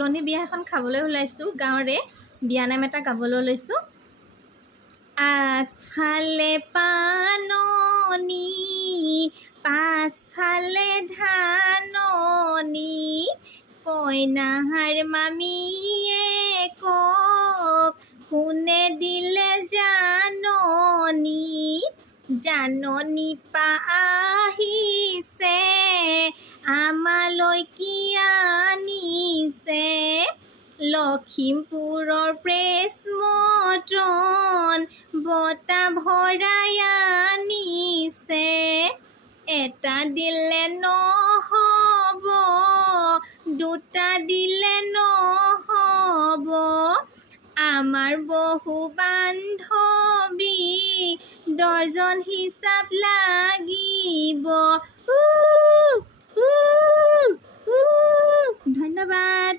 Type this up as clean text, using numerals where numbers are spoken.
তুলনি বিয়া এখন খাবলৈ ওলাইছোঁ গাঁৱৰে বিয়ানাম এটা গাবলৈ লৈছোঁ আগফালে পাননি পাছফালে ধাননি কইনাহাৰ মামীয়ে কক কোনে দিলে জাননী জাননী পা আহিছে আমালৈ কি আনিছে লখিমপুৰৰ প্ৰেছ মটন বটা ভৰাই আনিছে এটা দিলে নহ'ব দুটা দিলে নহ'ব আমাৰ বহু বান্ধৱী দৰ্জন হিচাপ লাগিব ধন্যবাদ।